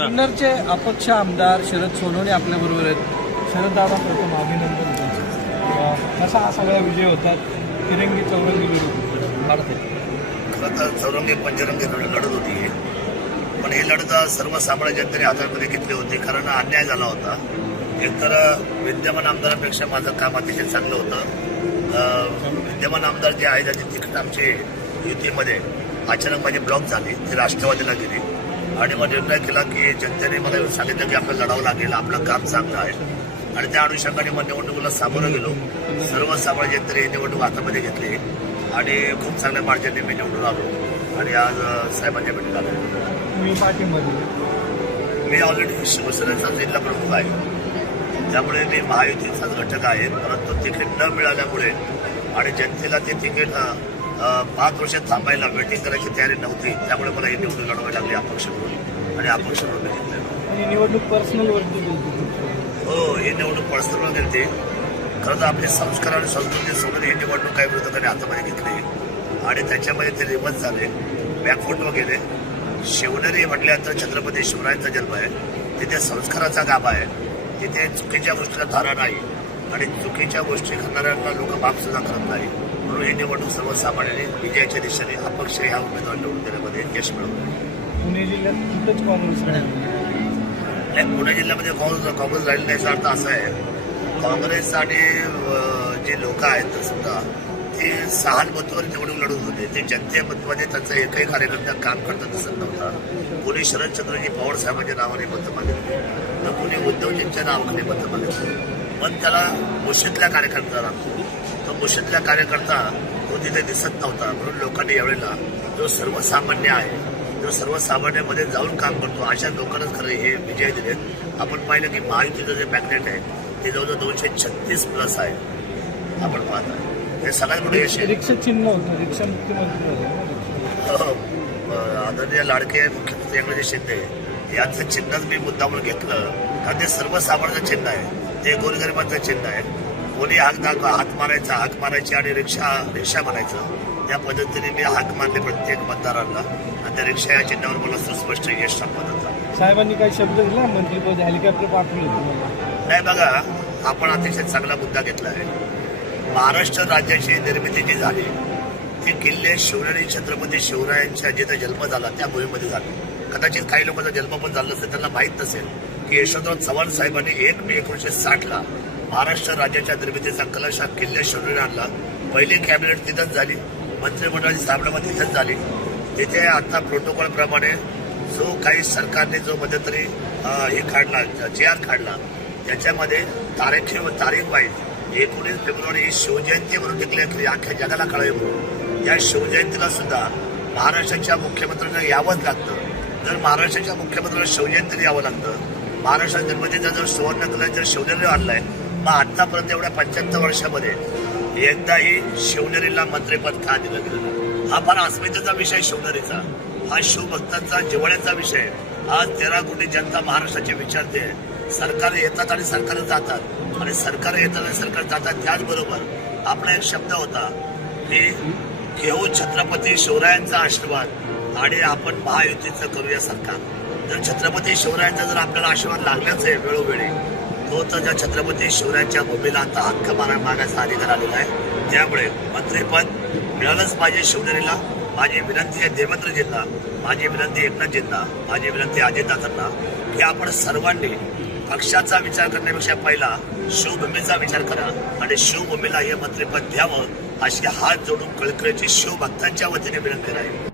जुन्नरचे अपक्ष आमदार शरद सोनवणे आपल्या बरोबर आहेत. शरद दादा प्रथम अभिनंदन कसा हा सगळा विजय होतात तिरंगी चौरंगी लढत खरं तर चौरंगी पंचरंगी लढत होती पण ही लढत सर्वसामान्य जनतेने हातामध्ये घेतली होती. कारण अन्याय झाला होता. एकतर विद्यमान आमदारांपेक्षा माझं काम अतिशय चांगलं होतं. विद्यमान आमदार जे आहे त्याची तिकीट आमची युतीमध्ये अचानक माझी ब्लॉक झाली. ती राष्ट्रवादीला गेली. आणि मग निर्णय केला की जनतेने मला सांगितलं की आपल्याला लढावं लागेल आपलं काम चांगलं आहे. आणि त्या अनुषंगाने मग निवडणुकीला सामोरं गेलो. सर्वसामान्य जनतेने निवडणूक हातामध्ये घेतली. आणि खूप चांगल्या मार्जिनने मी निवडून आलो. आणि आज साहेबांच्या भेटीला आलो. मी ऑलरेडी शिवसेनेचा जिल्हा प्रमुख आहे. त्यामुळे मी महायुतीचाच घटक आहे. परंतु तिकीट न मिळाल्यामुळे आणि जनतेला ते तिकीट पाच वर्ष थांबायला वेटिंग करायची तयारी नव्हती. त्यामुळे मला ही निवडणूक लढवावी लागली अपक्ष म्हणून आणि अपक्ष म्हणून मी जिंकलेलो ही निवडणूक पर्सनल. हो ही निवडणूक पर्सनल गेलती खरं तर आपले संस्कार आणि संस्कृती सोडून ही निवडणूक काही विरोधकांनी हातामध्ये घेतली. आणि त्याच्यामध्ये ते रिवर्स झाले. बॅकफुटवर गेले शिवनेरी म्हटल्यानंतर छत्रपती शिवरायांचा जन्म आहे. तिथे संस्काराचा गाभा आहे. तिथे चुकीच्या गोष्टीला धारा नाही. आणि चुकीच्या गोष्टी करणाऱ्यांना लोक माफ सुद्धा करत नाही. म्हणून ही निवडणूक सर्वसामान्यांनी विजयाच्या दिशेने अपक्ष ह्या उमेदवार निवडून देण्यामध्ये यश मिळवलं. पुणे जिल्ह्यात काँग्रेस नाही. पुणे जिल्ह्यामध्ये काँग्रेस काँग्रेस राहिली नाही याचा अर्थ असा आहे. काँग्रेस आणि जे लोक आहेत समजा ते सहानुभूतीवर निवडणूक लढत होते. ते जनतेमध्ये त्यांचा एकही कार्यकर्ता काम करता दिसत नव्हता. कोणी शरदचंद्रजी पवार साहेबांच्या नावाने मतं मागितली. तर कोणी उद्धवजींच्या नावाने मतं मागितली. पण त्याला मुशीतल्या कार्यकर्ता लागतो तो मुशीतल्या कार्यकर्ता तो तिथे दिसत नव्हता. म्हणून लोकांनी यावेळेला जो सर्वसामान्य आहे जो सर्वसामान्यामध्ये जाऊन काम करतो अशा लोकांनाच खरं हे विजय दिले आपण पाहिलं की महायुतीचं जे मॅग्नेट आहे ते जवळजवळ दोनशे छत्तीस प्लस आहे. आपण पाहत. आहे हे सगळ्यात मोठे यश आहे. रिक्षा चिन्ह होतं. रिक्षा मुख्यमंत्री रिक्षा. अ, आदरणीय लाडके मुख्यमंत्री एकनाथजी शिंदे यांचं चिन्हच मी मुद्दामून घेतलं. कारण ते सर्वसामान्य चिन्ह आहे. ते गोरगरिबाचं चिन्ह आहे कोणी हाक दाखवा हात मारायचा हाक मारायची आणि रिक्षा रिक्षा म्हणायचं त्या पद्धतीने मी हाक मारले प्रत्येक मतदारांना. आणि त्या रिक्षा या चिन्हावर मला सुस्पष्ट यश झालं साहेबांनी काही शब्द दिला? मंत्रीपद हेलिकॉप्टर पाठवले नाही बघा आपण अतिशय चांगला मुद्दा घेतला आहे. महाराष्ट्र राज्याची निर्मिती जी झाली ती किल्ले शिवरायांनी छत्रपती शिवरायांच्या जिथे जन्म झाला त्या भूमीमध्ये झाली. कदाचित काही लोकांचा जन्म पण झाला नसेल त्यांना माहीत नसेल. की यशवंतराव चव्हाण साहेबांनी एक मे एकोणीशे साठला महाराष्ट्र राज्याच्या निर्मितीचा कलश हा किल्ले शोधून आणला. पहिली कॅबिनेट तिथंच झाली. मंत्रिमंडळाची स्थापना तिथंच झाली. तिथे आता प्रोटोकॉलप्रमाणे जो काही सरकारने जो मध्यंतरी हे काढला जे आर काढला त्याच्यामध्ये तारीख तारीख वाईज एकोणीस फेब्रुवारी ही शिवजयंती म्हणून डिक्लेअर केली. अख्ख्या जगाला कळावी म्हणून. या शिवजयंतीला सुद्धा महाराष्ट्राच्या मुख्यमंत्र्यांना यावंच लागतं. जर महाराष्ट्राच्या मुख्यमंत्र्यांना शिवजयंतीला यावं लागतं महाराष्ट्र निर्मितीचा जर सुवर्ण कलश जर शिवनेरी आणलाय मग आतापर्यंत एवढ्या पंच्याहत्तर वर्षामध्ये एकदाही शिवनेरीला मंत्रिपद का दिलं गेलं हा फार अस्मितेचा विषय शिवनेरीचा. हा शिवभक्तांचा जिव्हाळ्याचा विषय. आज तेरा कोटी जनता महाराष्ट्राची विचारते. सरकार येतात आणि सरकार जातात. आणि सरकार येतात आणि सरकार जातात त्याचबरोबर आपला एक शब्द होता की घेऊ छत्रपती शिवरायांचा आशीर्वाद आणि आपण महायुतीचं करूया सरकार. तर छत्रपती शिवरायांचा जर आपल्याला आशीर्वाद लागलाच आहे वेळोवेळी तो तर ज्या छत्रपती शिवरायांच्या भूमीला आता हक्क मारा मागायचा अधिकार आलेला आहे त्यामुळे मंत्रीपद मिळालंच पाहिजे शिवनेरीला. माझी विनंती आहे देवेंद्रजींना माझी विनंती एकनाथजींना माझी विनंती अजितदादांना की आपण सर्वांनी पक्षाचा विचार करण्यापेक्षा पहिला शिवभूमीचा विचार करा आणि शिवभूमीला हे मंत्रिपद द्यावं अशी हात जोडून कळकळीची शिवभक्तांच्या वतीने विनंती राहील.